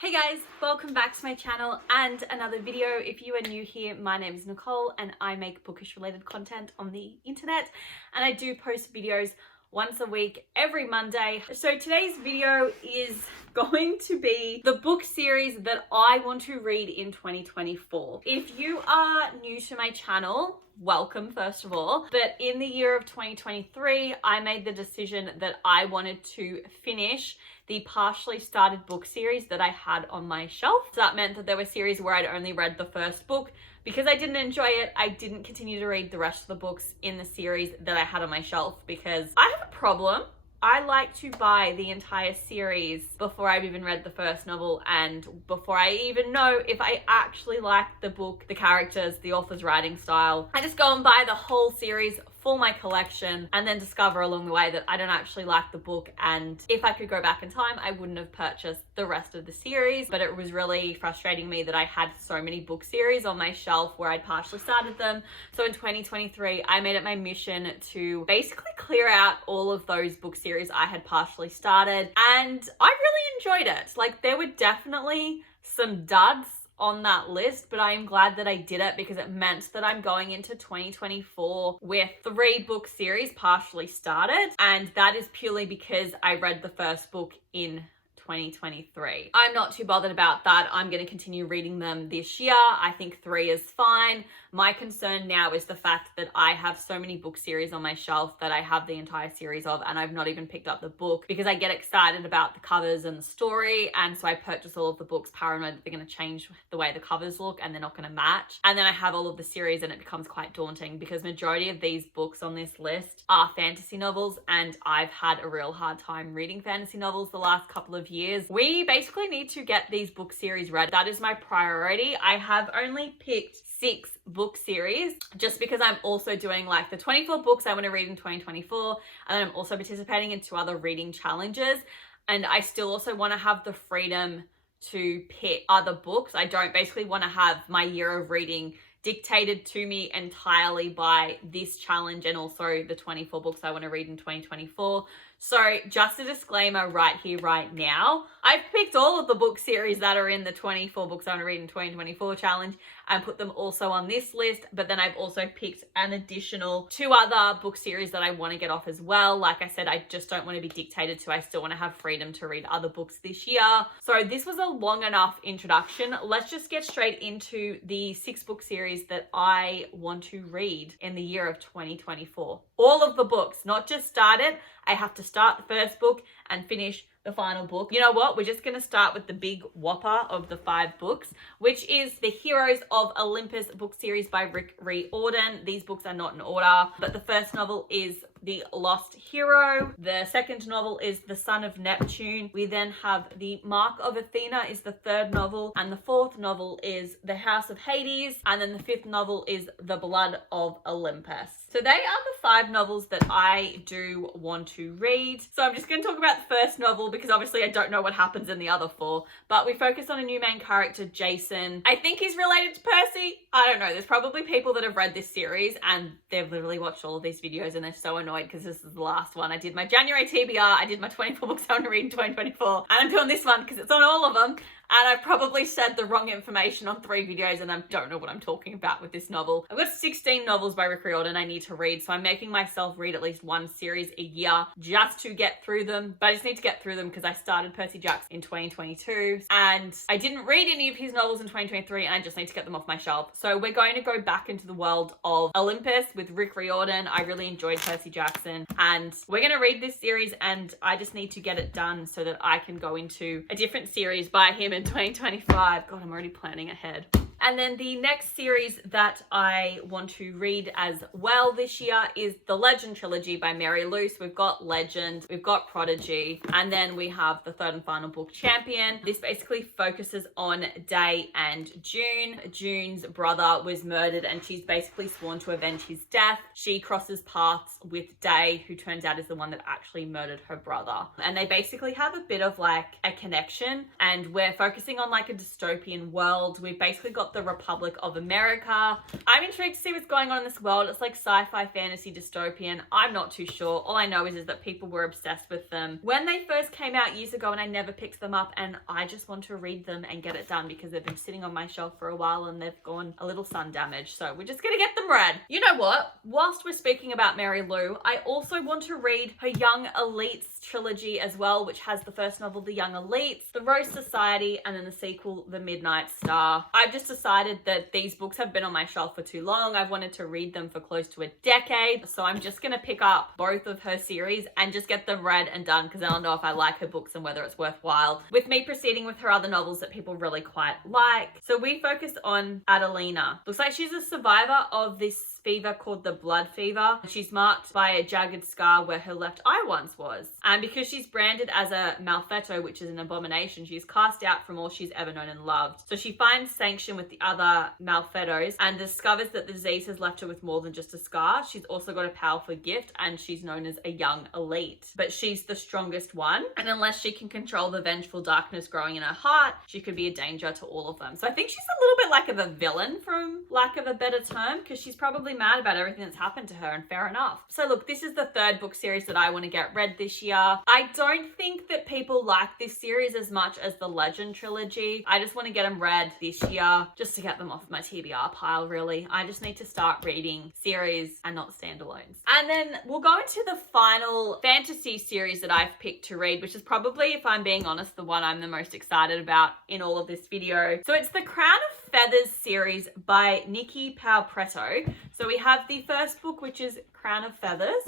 Hey guys, welcome back to my channel and another video. If you are new here, my name is Nicole and I make bookish related content on the internet, and I do post videos once a week every Monday. So today's video is going to be the book series that I want to read in 2024. If you are new to my channel, welcome first of all. But in the year of 2023, I made the decision that I wanted to finish the partially started book series that I had on my shelf. So that meant that there were series where I'd only read the first book. Because I didn't enjoy it, I didn't continue to read the rest of the books in the series that I had on my shelf because I have a problem. I like to buy the entire series before I've even read the first novel and before I even know if I actually like the book, the characters, the author's writing style. I just go and buy the whole series for my collection and then discover along the way that I don't actually like the book, and if I could go back in time, I wouldn't have purchased the rest of the series. But it was really frustrating me that I had so many book series on my shelf where I'd partially started them. So in 2023, I made it my mission to basically clear out all of those book series I had partially started, and I really enjoyed it. Like, there were definitely some duds on that list, but I am glad that I did it because it meant that I'm going into 2024 with 3 book series partially started, and that is purely because I read the first book in 2023. I'm not too bothered about that. I'm going to continue reading them this year. I think 3 is fine. My concern now is the fact that I have so many book series on my shelf that I have the entire series of, and I've not even picked up the book because I get excited about the covers and the story, and so I purchase all of the books paranoid that they're going to change the way the covers look and they're not going to match. And then I have all of the series and it becomes quite daunting because majority of these books on this list are fantasy novels, and I've had a real hard time reading fantasy novels the last couple of years. We basically need to get these book series read. That is my priority. I have only picked 6 book series just because I'm also doing like the 24 books I want to read in 2024, and then I'm also participating in 2 other reading challenges, and I still also want to have the freedom to pick other books. I don't basically want to have my year of reading dictated to me entirely by this challenge and also the 24 books I want to read in 2024. So just a disclaimer right here, right now, I've picked all of the book series that are in the 24 books I want to read in 2024 challenge and put them also on this list. But then I've also picked an additional 2 other book series that I want to get off as well. Like I said, I just don't want to be dictated to. I still want to have freedom to read other books this year. So this was a long enough introduction. Let's just get straight into the 6 book series that I want to read in the year of 2024. All of the books, not just start it. I have to start the first book and finish the final book. You know what? We're just going to start with the big whopper of the 5 books, which is the Heroes of Olympus book series by Rick Riordan. These books are not in order, but the first novel is The Lost Hero. The second novel is The Son of Neptune. We then have The Mark of Athena is the 3rd novel, and the 4th novel is The House of Hades, and then the 5th novel is The Blood of Olympus. So they are the 5 novels that I do want to read. So I'm just going to talk about the first novel because obviously I don't know what happens in the other 4, but we focus on a new main character, Jason. I think he's related to Percy. I don't know. There's probably people that have read this series and they've literally watched all of these videos and they're so annoyed because this is the last one. I did my January TBR. I did my 24 books I want to read in 2024, and I'm doing this one because it's on all of them. And I've probably said the wrong information on 3 videos and I don't know what I'm talking about with this novel. I've got 16 novels by Rick Riordan I need to read, so I'm making myself read at least 1 series a year just to get through them. But I just need to get through them because I started Percy Jackson in 2022 and I didn't read any of his novels in 2023, and I just need to get them off my shelf. So we're going to go back into the world of Olympus with Rick Riordan. I really enjoyed Percy Jackson and we're going to read this series, and I just need to get it done so that I can go into a different series by him in 2025. God, I'm already planning ahead. And then the next series that I want to read as well this year is the Legend trilogy by Mary Luce. We've got Legend, we've got Prodigy, and then we have the 3rd and final book, Champion. This basically focuses on Day and June. June's brother was murdered and she's basically sworn to avenge his death. She crosses paths with Day, who turns out is the one that actually murdered her brother. And they basically have a bit of like a connection, and we're focusing on like a dystopian world. We've basically got got the Republic of America. I'm intrigued to see what's going on in this world. It's like sci-fi, fantasy, dystopian. I'm not too sure. All I know is that people were obsessed with them when they first came out years ago, and I never picked them up, and I just want to read them and get it done because they've been sitting on my shelf for a while and they've gone a little sun damaged. So we're just gonna get them read. You know what? Whilst we're speaking about Mary Lou, I also want to read her Young Elites trilogy as well, which has the first novel, The Young Elites, The Rose Society, and then the sequel, The Midnight Star. I've just decided that these books have been on my shelf for too long. I've wanted to read them for close to a decade, so I'm just gonna pick up both of her series and just get them read and done, because I don't know if I like her books and whether it's worthwhile, with me proceeding with her other novels that people really quite like. So we focus on Adelina. Looks like she's a survivor of this fever called the blood fever. She's marked by a jagged scar where her left eye once was. And because she's branded as a malfetto, which is an abomination, she's cast out from all she's ever known and loved. So she finds sanction with the other malfettos and discovers that the disease has left her with more than just a scar. She's also got a powerful gift, and she's known as a young elite. But she's the strongest one, and unless she can control the vengeful darkness growing in her heart, she could be a danger to all of them. So I think she's a little bit like of a villain, from lack of a better term, because she's probably mad about everything that's happened to her, and fair enough. So look, this is the third book series that I want to get read this year. I don't think that people like this series as much as the Legend trilogy. I just want to get them read this year just to get them off my TBR pile, really. I just need to start reading series and not standalones. And then we'll go into the final fantasy series that I've picked to read, which is probably, if I'm being honest, the one I'm the most excited about in all of this video. So it's the Crown of Feathers series by Nikki Paupreto. So we have the first book, which is Crown of Feathers,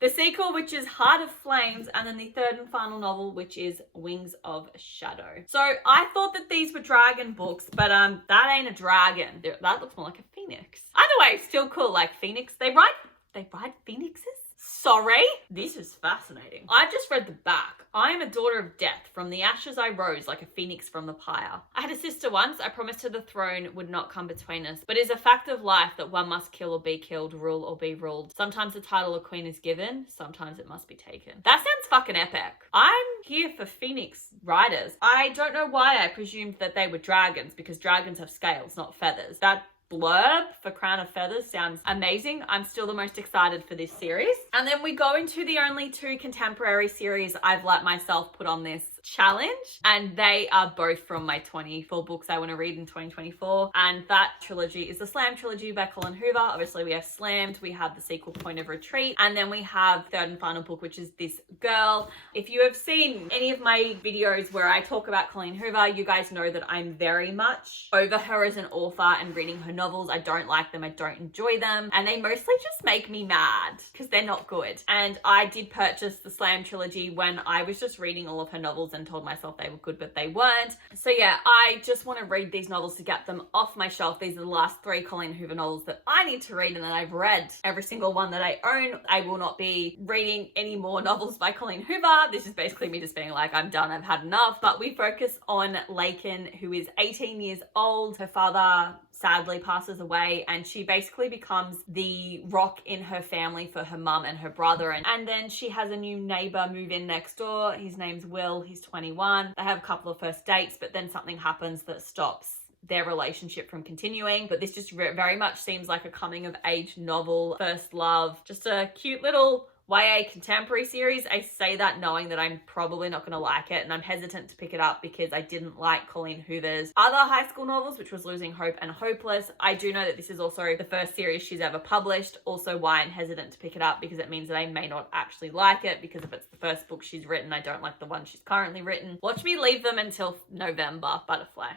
the sequel, which is Heart of Flames, and then the third and final novel, which is Wings of Shadow. So I thought that these were dragon books, but that ain't a dragon. That looks more like a phoenix. Either way, still cool. Like Phoenix, they ride phoenixes? Sorry? This is fascinating. I've just read the back. I am a daughter of death. From the ashes I rose like a phoenix from the pyre. I had a sister once. I promised her the throne would not come between us. But it is a fact of life that one must kill or be killed, rule or be ruled. Sometimes the title of queen is given. Sometimes it must be taken. That sounds fucking epic. I'm here for phoenix riders. I don't know why I presumed that they were dragons, because dragons have scales, not feathers. That blurb for Crown of Feathers sounds amazing. I'm still the most excited for this series. And then we go into the only two contemporary series I've let myself put on this challenge, and they are both from my 24 books I want to read in 2024, and that trilogy is the Slam trilogy by Colleen Hoover. Obviously we have Slammed, we have the sequel Point of Retreat, and then we have third and final book, which is This Girl. If you have seen any of my videos where I talk about Colleen Hoover, you guys know that I'm very much over her as an author and reading her novels. I don't like them, I don't enjoy them, and they mostly just make me mad because they're not good. And I did purchase the Slam trilogy when I was just reading all of her novels and told myself they were good, but they weren't. So yeah, I just want to read these novels to get them off my shelf. These are the last 3 Colleen Hoover novels that I need to read, and then I've read every single one that I own. I will not be reading any more novels by Colleen Hoover. This is basically me just being like, I'm done, I've had enough. But we focus on Laken, who is 18 years old. Her father sadly passes away, and she basically becomes the rock in her family for her mum and her brother. And then she has a new neighbor move in next door. His name's Will. He's 21. They have a couple of first dates, but then something happens that stops their relationship from continuing. But this just very much seems like a coming of age novel, first love, just a cute little YA contemporary series. I say that knowing that I'm probably not going to like it, and I'm hesitant to pick it up because I didn't like Colleen Hoover's other high school novels, which was Losing Hope and Hopeless. I do know that this is also the first series she's ever published, also why I'm hesitant to pick it up, because it means that I may not actually like it, because if it's the first book she's written, I don't like the one she's currently written. Watch me leave them until November, Butterfly.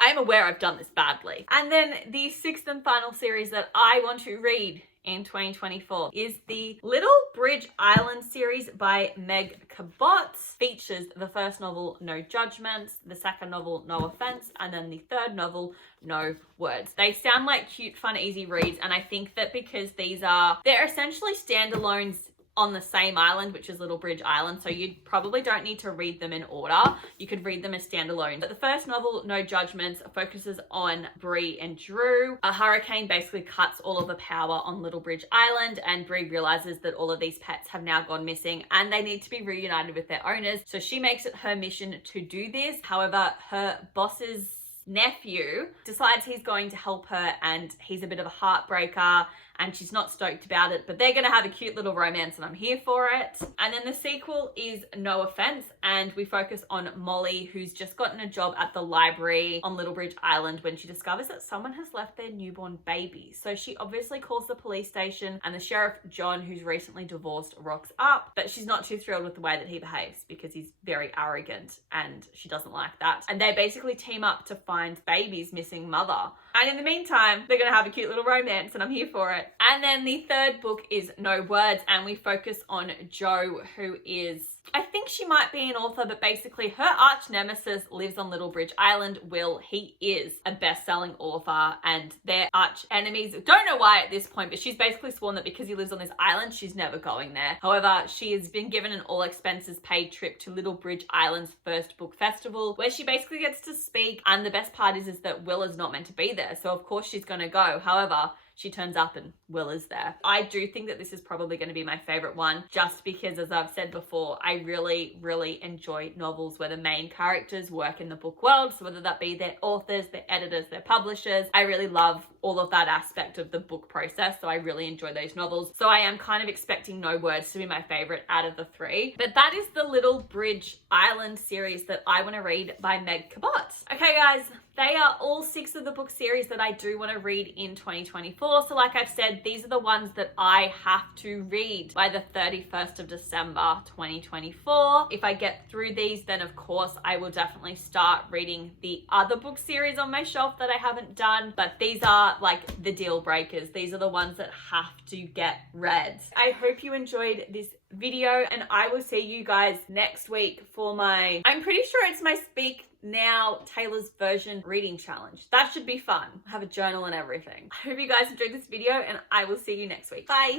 I am aware I've done this badly. And then the 6th and final series that I want to read in 2024 is the Little Bridge Island series by Meg Cabot. Features the first novel, No Judgments, the second novel, No Offense, and then the third novel, No Words. They sound like cute, fun, easy reads, and I think that because they're essentially standalones on the same island, which is Little Bridge Island, so you probably don't need to read them in order. You could read them as standalone. But the first novel, No Judgments, focuses on Bree and Drew. A hurricane basically cuts all of the power on Little Bridge Island, and Bree realizes that all of these pets have now gone missing and they need to be reunited with their owners. So she makes it her mission to do this. However, her boss's nephew decides he's going to help her, and he's a bit of a heartbreaker and she's not stoked about it, but they're gonna have a cute little romance and I'm here for it. And then the sequel is No Offense, and we focus on Molly, who's just gotten a job at the library on Littlebridge Island when she discovers that someone has left their newborn baby. So she obviously calls the police station, and the sheriff, John, who's recently divorced, rocks up, but she's not too thrilled with the way that he behaves because he's very arrogant and she doesn't like that. And they basically team up to find baby's missing mother. And in the meantime, they're gonna have a cute little romance and I'm here for it. And then the third book is No Words, and we focus on Jo, who is, I think she might be an author, but basically her arch nemesis lives on Littlebridge Island. Will, he is a best-selling author, and their arch enemies, don't know why at this point, but she's basically sworn that because he lives on this island, she's never going there. However, she has been given an all-expenses-paid trip to Littlebridge Island's first book festival, where she basically gets to speak, and the best part is that Will is not meant to be there, so of course she's gonna go. However, she turns up and Will is there. I do think that this is probably going to be my favorite one, just because, as I've said before, I really, really enjoy novels where the main characters work in the book world. So whether that be their authors, their editors, their publishers, I really love all of that aspect of the book process. So I really enjoy those novels. So I am kind of expecting No Words to be my favorite out of the three. But that is the Littlebridge Island series that I want to read by Meg Cabot. Okay, guys. They are all 6 of the book series that I do want to read in 2024. So like I've said, these are the ones that I have to read by the 31st of December, 2024. If I get through these, then of course I will definitely start reading the other book series on my shelf that I haven't done. But these are like the deal breakers. These are the ones that have to get read. I hope you enjoyed this video, and I will see you guys next week for my, I'm pretty sure it's my Speak Now Taylor's Version reading challenge. That should be fun. I have a journal and everything. I hope you guys enjoyed this video, and I will see you next week. Bye.